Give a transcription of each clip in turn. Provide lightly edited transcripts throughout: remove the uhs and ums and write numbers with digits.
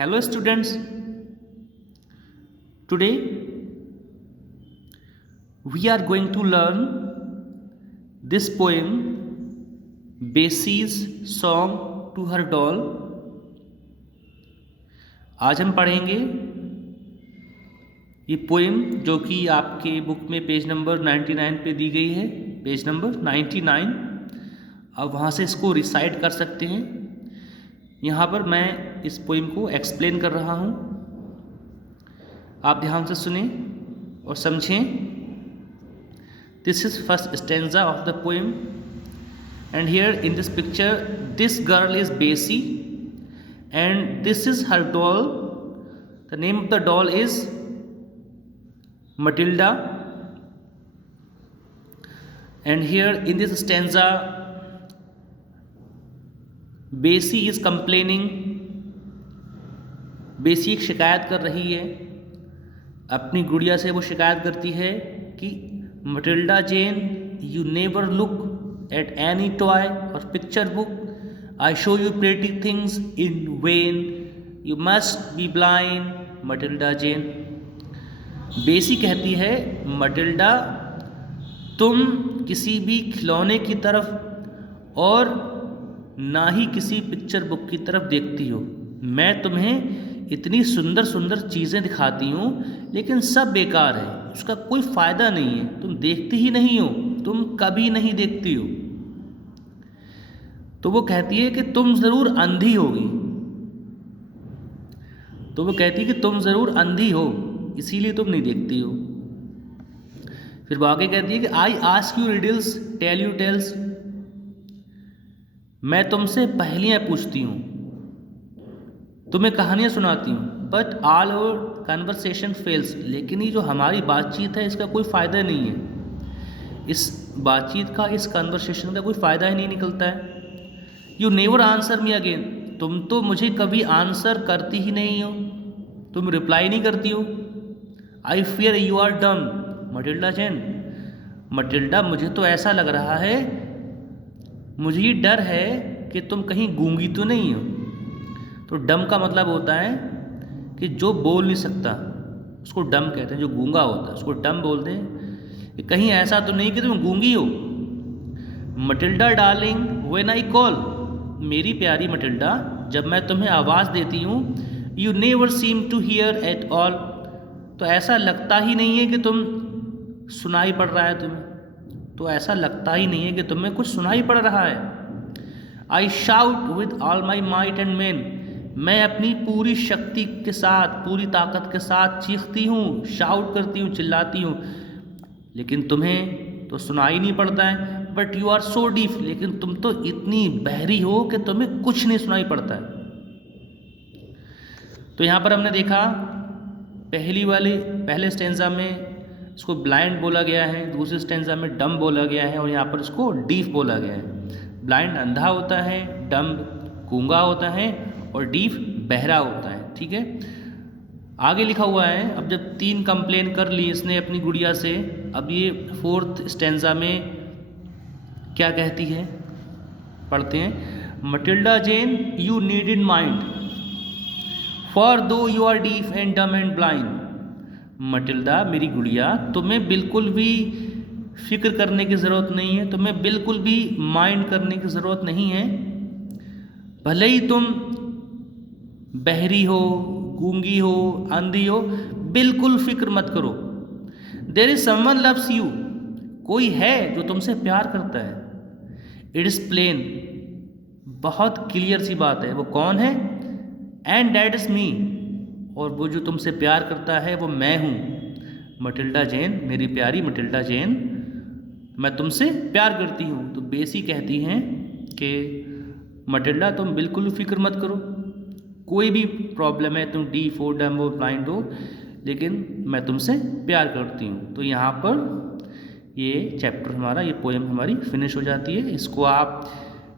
Hello students, today we are going to learn this poem Bessie's song to her doll. आज हम पढ़ेंगे ये poem जो कि आपके बुक में पेज नंबर 99 पे दी गई है, पेज नंबर 99। अब वहाँ से इसको रिसाइट कर सकते हैं। यहाँ पर मैं इस पोएम को एक्सप्लेन कर रहा हूँ, आप ध्यान से सुने और समझें। This is first stanza of the poem and here in this picture this girl is Bessie and this is her doll. The name of the doll is Matilda, and here in this stanza Bessie is complaining. बेसी एक शिकायत कर रही है, अपनी गुड़िया से वो शिकायत करती है कि Matilda Jane, you never look at any toy or picture book, I show you pretty things in vain, you must be blind Matilda Jane. Bessie कहती है मटिल्डा, तुम किसी भी खिलौने की तरफ और ना ही किसी पिक्चर बुक की तरफ देखती हो। मैं तुम्हें इतनी सुंदर सुंदर चीज़ें दिखाती हूँ लेकिन सब बेकार है, उसका कोई फ़ायदा नहीं है, तुम देखती ही नहीं हो, तुम कभी नहीं देखती हो। तो वो कहती है कि तुम ज़रूर अंधी होगी, तो वो कहती है कि तुम ज़रूर अंधी हो इसीलिए तुम नहीं देखती हो। फिर वो आगे कहती है कि I ask you riddles tell you tales, मैं तुमसे पहेलियाँ पूछती हूँ, तुम्हें कहानियाँ सुनाती हूँ, but all our conversation fails, लेकिन ये जो हमारी बातचीत है इसका कोई फ़ायदा नहीं है, इस बातचीत का, इस कन्वर्सेशन का कोई फ़ायदा ही नहीं निकलता है। You never answer me again, तुम तो मुझे कभी आंसर करती ही नहीं हो, तुम रिप्लाई नहीं करती हो। I fear you are dumb Matilda Jane, Matilda मुझे तो ऐसा लग रहा है, मुझे ये डर है कि तुम कहीं गूंगी तो नहीं हो। तो डम का मतलब होता है कि जो बोल नहीं सकता उसको डम कहते हैं, जो गूंगा होता है उसको डम बोलते हैं, कि कहीं ऐसा तो नहीं कि तुम गूंगी हो। Matilda darling when I call, मेरी प्यारी मटिल्डा जब मैं तुम्हें आवाज़ देती हूँ, you never seem to hear at all, तो ऐसा लगता ही नहीं है कि तुम सुनाई पड़ रहा है तुम्हें, तो ऐसा लगता ही नहीं है कि तुम्हें कुछ सुनाई पड़ रहा है। I shout with all my might and main, मैं अपनी पूरी शक्ति के साथ, पूरी ताकत के साथ चीखती हूँ, शाउट करती हूँ, चिल्लाती हूँ, लेकिन तुम्हें तो सुनाई नहीं पड़ता है। But you are so deaf, लेकिन तुम तो इतनी बहरी हो कि तुम्हें कुछ नहीं सुनाई पड़ता है। तो यहाँ पर हमने देखा पहले स्टेंजा में इसको ब्लाइंड बोला गया है, दूसरे स्टेंजा में डम बोला गया है और यहाँ पर इसको डीफ बोला गया है। ब्लाइंड अंधा होता है, डम गूंगा होता है और डीफ बहरा होता है। ठीक है, आगे लिखा हुआ है, अब जब 3 कंप्लेन कर ली इसने अपनी गुड़िया से, अब ये 4th स्टेंजा में क्या कहती है, पढ़ते हैं। Matilda Jane you needn't mind for though you are deaf and dumb and blind, Matilda मेरी गुड़िया, तुम्हें बिल्कुल भी फिक्र करने की ज़रूरत नहीं है, तुम्हें बिल्कुल भी माइंड करने की ज़रूरत नहीं है, भले ही तुम बहरी हो, गूंगी हो, अंधी हो, बिल्कुल फिक्र मत करो। There is someone loves you, कोई है जो तुमसे प्यार करता है। इट इज़ प्लेन, बहुत क्लियर सी बात है, वो कौन है, एंड डैट इज़ मी, और वो जो तुमसे प्यार करता है वो मैं हूँ। मटिल्डा जेन, मेरी प्यारी मटिल्डा जेन, मैं तुमसे प्यार करती हूँ। तो बेसी कहती हैं कि मटिल्डा तुम बिल्कुल फिक्र मत करो, कोई भी प्रॉब्लम है, तुम डीफ हो, डम हो, ब्लाइंड हो, लेकिन मैं तुमसे प्यार करती हूँ। तो यहाँ पर ये चैप्टर हमारा, ये पोएम हमारी फिनिश हो जाती है। इसको आप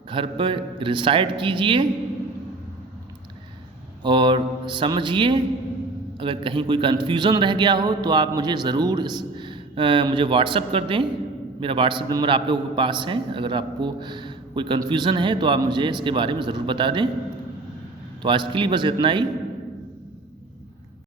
घर पर रिसाइट कीजिए और समझिए। अगर कहीं कोई कन्फ्यूज़न रह गया हो तो आप मुझे ज़रूर मुझे व्हाट्सअप कर दें, मेरा व्हाट्सअप नंबर आप लोगों के पास है। अगर आपको कोई कन्फ्यूज़न है तो आप मुझे इसके बारे में ज़रूर बता दें। तो आज के लिए बस इतना ही।